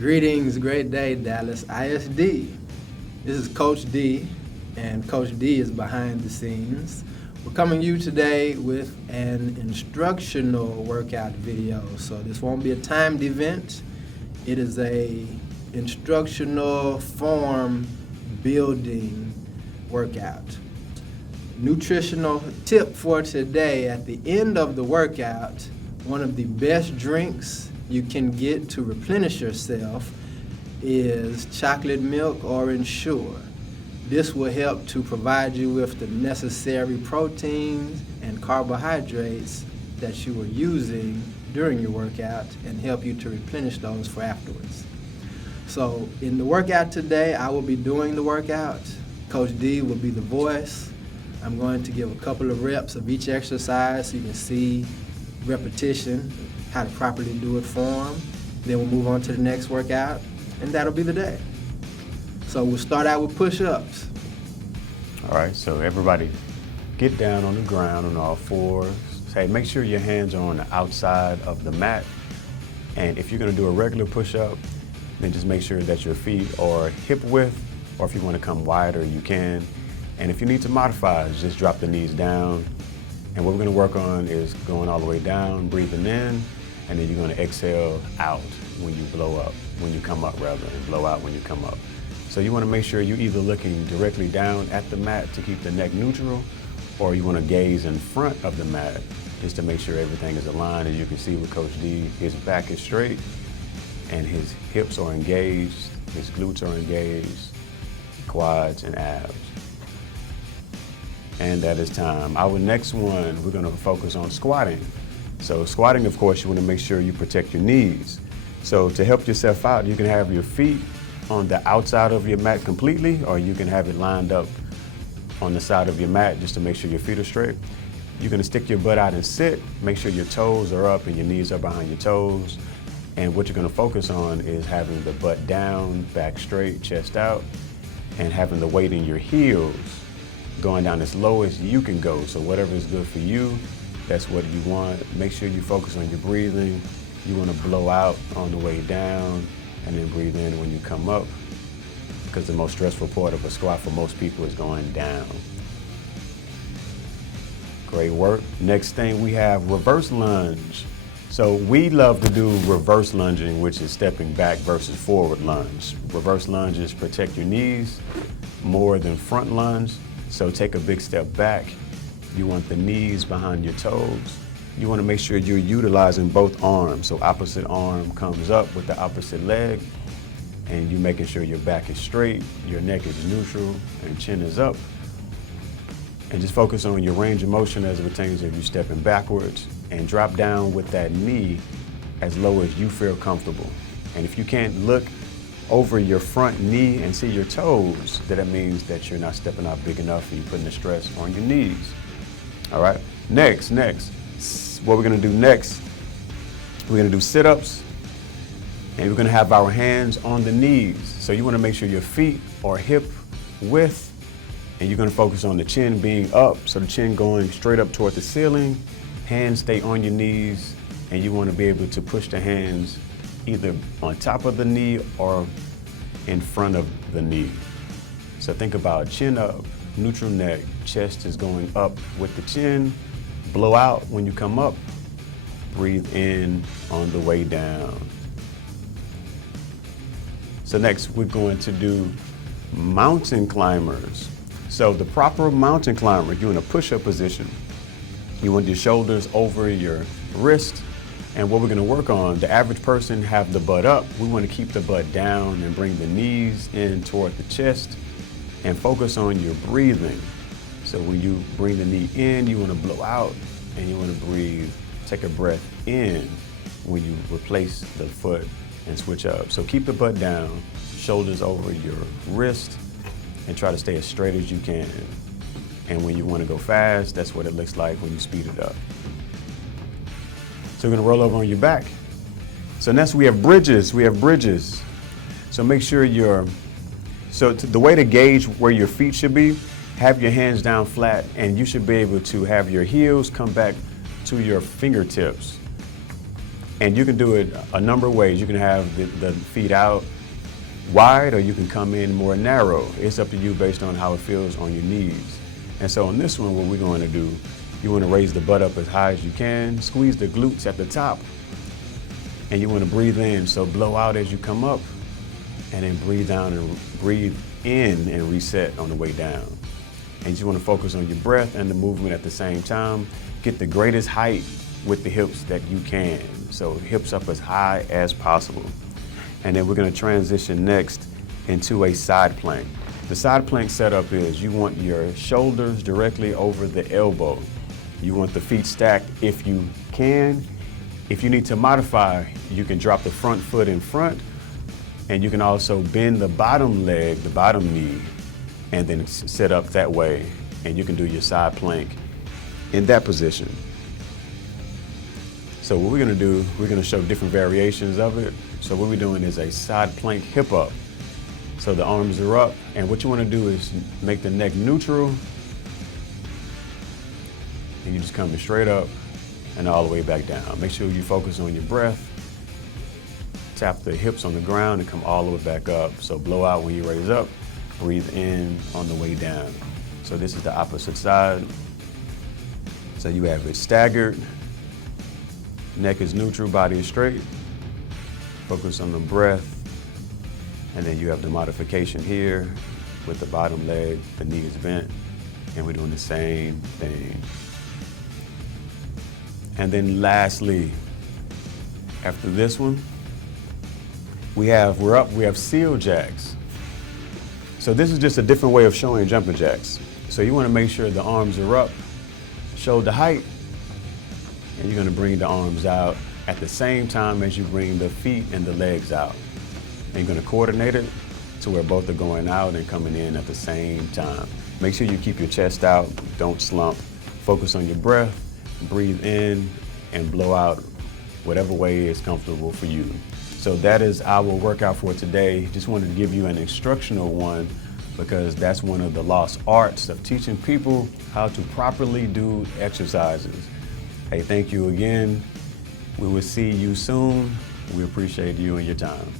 Greetings, great day, Dallas ISD. This is Coach D, and Coach D is behind the scenes. We're coming to you today with an instructional workout video. So this won't be a timed event. It is a instructional form building workout. Nutritional tip for today: at the end of the workout, one of the best drinks you can get to replenish yourself is chocolate milk or Ensure. This will help to provide you with the necessary proteins and carbohydrates that you were using during your workout and help you to replenish those for afterwards. So in the workout today, I will be doing the workout. Coach D will be the voice. I'm going to give a couple of reps of each exercise so you can see repetition, how to properly do it for them. Then we'll move on to the next workout, and that'll be the day. So we'll start out with push-ups. All right, so everybody get down on the ground on all fours. Hey, make sure your hands are on the outside of the mat. And if you're gonna do a regular push-up, then just make sure that your feet are hip width, or if you wanna come wider, you can. And if you need to modify, just drop the knees down. And what we're gonna work on is going all the way down, breathing in, and then you're gonna exhale out when you blow up, when you come up rather, and blow out when you come up. So you wanna make sure you're either looking directly down at the mat to keep the neck neutral, or you wanna gaze in front of the mat just to make sure everything is aligned. As you can see with Coach D, his back is straight and his hips are engaged, his glutes are engaged, quads and abs. And that is time. Our next one, we're gonna focus on squatting. So squatting, of course, you wanna make sure you protect your knees. So to help yourself out, you can have your feet on the outside of your mat completely, or you can have it lined up on the side of your mat just to make sure your feet are straight. You're gonna stick your butt out and sit. Make sure your toes are up and your knees are behind your toes. And what you're gonna focus on is having the butt down, back straight, chest out, and having the weight in your heels going down as low as you can go. So whatever is good for you, that's what you want. Make sure you focus on your breathing. You wanna blow out on the way down and then breathe in when you come up, because the most stressful part of a squat for most people is going down. Great work. Next thing we have reverse lunge. So we love to do reverse lunging, which is stepping back versus forward lunge. Reverse lunge is protect your knees more than front lunge. So take a big step back. You want the knees behind your toes. You want to make sure you're utilizing both arms. So opposite arm comes up with the opposite leg, and you're making sure your back is straight, your neck is neutral, and chin is up. And just focus on your range of motion as it pertains if you're stepping backwards, and drop down with that knee as low as you feel comfortable. And if you can't look over your front knee and see your toes, that means that you're not stepping out big enough and you're putting the stress on your knees. All right, next. What we're gonna do next, we're gonna do sit-ups, and we're gonna have our hands on the knees. So you wanna make sure your feet are hip width, and you're gonna focus on the chin being up, so the chin going straight up toward the ceiling, hands stay on your knees, and you wanna be able to push the hands either on top of the knee or in front of the knee. So think about chin up, neutral neck, chest is going up with the chin, blow out when you come up, breathe in on the way down. So next we're going to do mountain climbers. So the proper mountain climber, you're in a push-up position. You want your shoulders over your wrist. And what we're gonna work on, the average person have the butt up. We wanna keep the butt down and bring the knees in toward the chest and focus on your breathing. So when you bring the knee in, you wanna blow out and you wanna breathe, take a breath in when you replace the foot and switch up. So keep the butt down, shoulders over your wrist, and try to stay as straight as you can. And when you wanna go fast, that's what it looks like when you speed it up. So we're gonna roll over on your back. So next we have bridges. So make sure the way to gauge where your feet should be, have your hands down flat, and you should be able to have your heels come back to your fingertips. And you can do it a number of ways. You can have the feet out wide, or you can come in more narrow. It's up to you based on how it feels on your knees. And so on this one, what we're going to do, you want to raise the butt up as high as you can, squeeze the glutes at the top, and you want to breathe in. So blow out as you come up, and then breathe down and breathe in and reset on the way down. And you want to focus on your breath and the movement at the same time. Get the greatest height with the hips that you can. So hips up as high as possible. And then we're going to transition next into a side plank. The side plank setup is you want your shoulders directly over the elbow. You want the feet stacked if you can. If you need to modify, you can drop the front foot in front, and you can also bend the bottom leg, the bottom knee, and then set up that way, and you can do your side plank in that position. So what we're gonna do, we're gonna show different variations of it. So what we're doing is a side plank hip up. So the arms are up, and what you wanna do is make the neck neutral, and you just come straight up and all the way back down. Make sure you focus on your breath. Tap the hips on the ground and come all the way back up. So blow out when you raise up, breathe in on the way down. So this is the opposite side. So you have it staggered, neck is neutral, body is straight. Focus on the breath. And then you have the modification here with the bottom leg, the knee is bent, and we're doing the same thing. And then lastly, after this one, we have seal jacks. So this is just a different way of showing jumping jacks. So you want to make sure the arms are up, shoulder height, and you're going to bring the arms out at the same time as you bring the feet and the legs out. And you're going to coordinate it to where both are going out and coming in at the same time. Make sure you keep your chest out, don't slump. Focus on your breath, breathe in and blow out whatever way is comfortable for you. So that is our workout for today. Just wanted to give you an instructional one because that's one of the lost arts of teaching people how to properly do exercises. Hey, thank you again. We will see you soon. We appreciate you and your time.